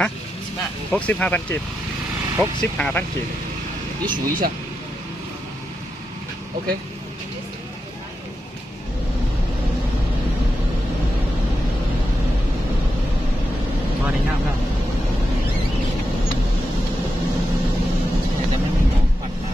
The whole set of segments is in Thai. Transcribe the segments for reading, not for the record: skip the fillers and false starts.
ฮะ65,000กีบ65,000กีบ你数一下 OK ตัวนี้งามครับจะไม่มีหมอกควันมา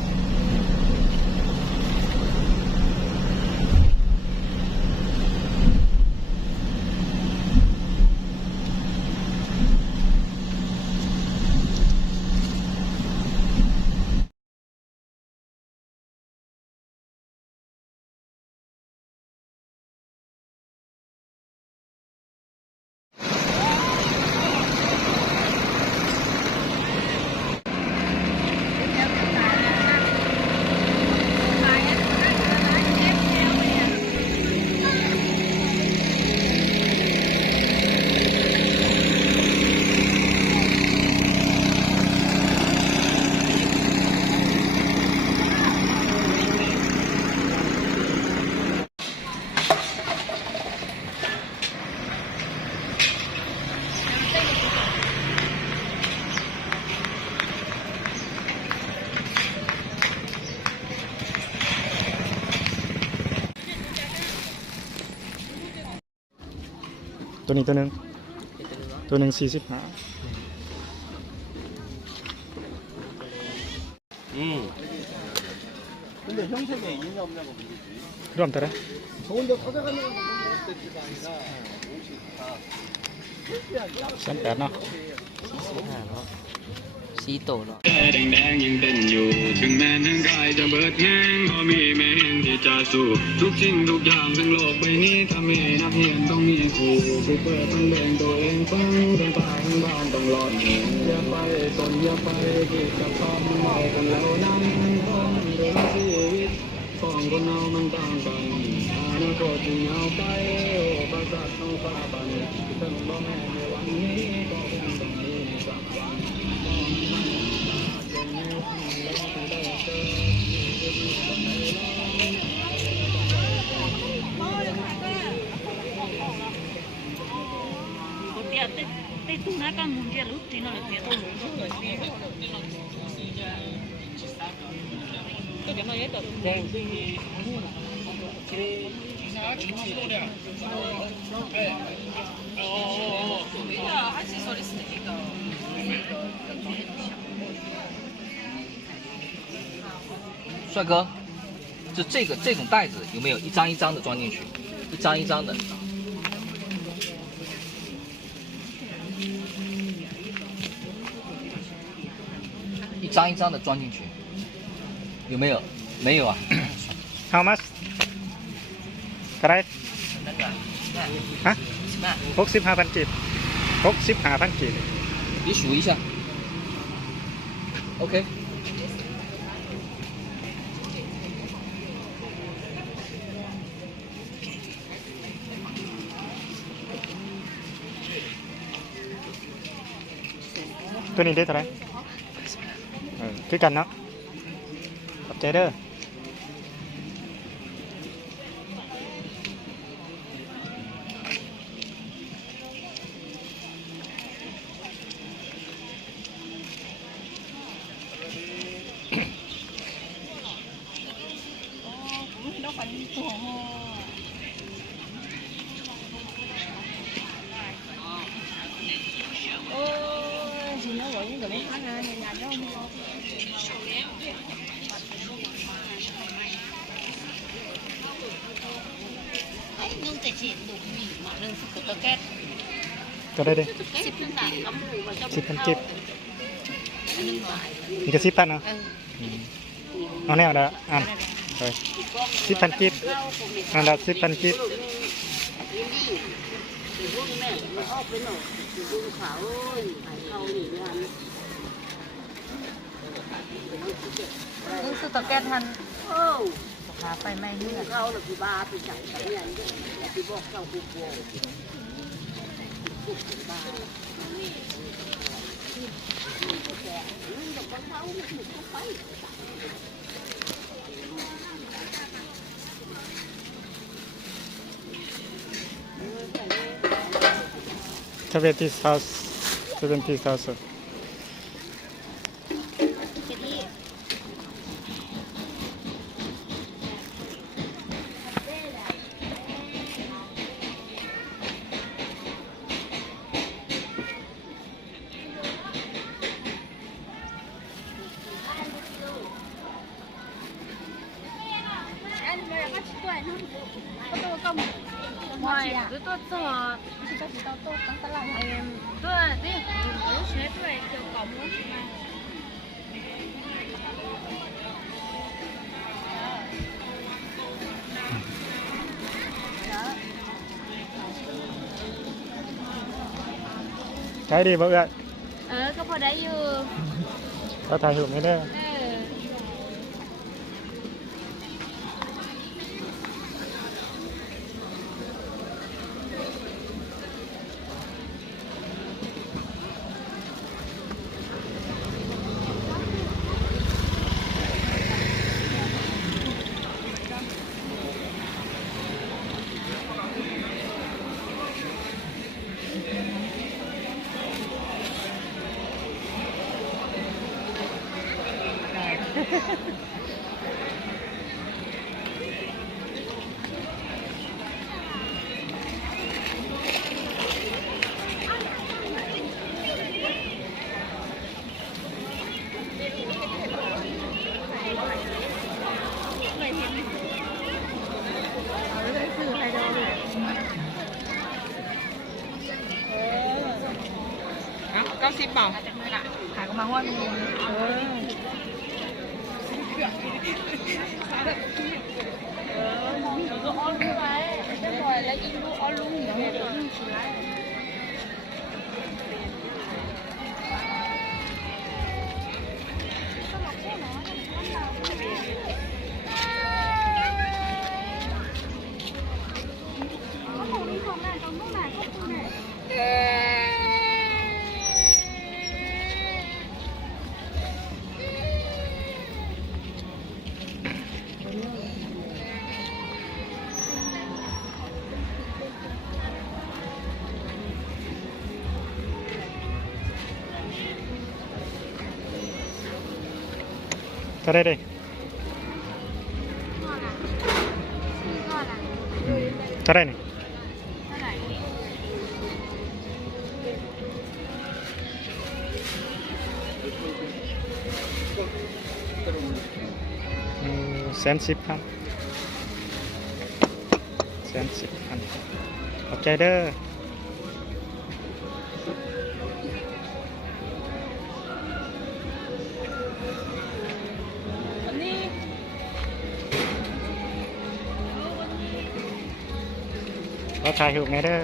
ตัวนี้ตัวหนึ่ง45근데 형색에 인이 없냐고 물리지. 그럼 따라 더운데 찾아가는 건 가38เนาะสีโตเนาะแดงยังเต้นอยู่ถึงแม้ทั้งกายจะเบิดแห้งก็มีแม่นที่จะสู้ทุกสิ่งทุกอย่างทั้งโลกใบนี้ทำให้นักเรียนต้องมีครูผู้เปิดทั้งแบ่งตัวเองฟังทั้งป่าทั้งบ้านต้องรอดอย่าไปตนอย่าไปที่กับความเมากันแล้วนั้นต้องเรื่องชีวิตของคนเรามันต่างกันอนาคตจึงเอาไปโอ้ประสาทต้องฝ่าฟันถึงบ่แม่ในวันนี้ก็คงต้องมีในสักวันTe tunakan mundial utti no le tieto lungo. Che mai è stato? Sì. 帅哥，就这种袋子有没有一张一张的装进去？一张一张的。一张一张的装进去，有没有？没有啊。How much เท่าไหร่ฮะ65,000กีบ65,000กีบ你数一下 OK ตัวนี้ได้เท่าไหร่คือกันเนาะขอบใจเด้อก็ได้ดิ10,000กีบนี่ก็10,000เนาะเอาแนวละอันไป10,000กีบอันละ10,000กีบรู้สึกตะแกนทันหาไปไม่เลือกเขาหรือพี่บ้าไปจับกันอย่างนี้พี่บอกเจ้าผู้ป่วยTibet's house จะเป็นที่ซาวสด对，这都做，这个是都当当然。对，对，有学对就搞模式嘛。 ใช้ดีบ่เอ้ย ก็พอได้อยู่ เราถ่ายรูปไม่ได้อ 90 บาทขายก็มาว่ามีก็อ้อนรู้ไหมจะปล่อยแล้วยิงลูกอ้อนลุงเดี๋ยวให้ตัวลุงชิลก็ได้ดิก็ได้นี่110,000 110,000ขอบใจเด้อเราถ่ายรูปไงเด้อ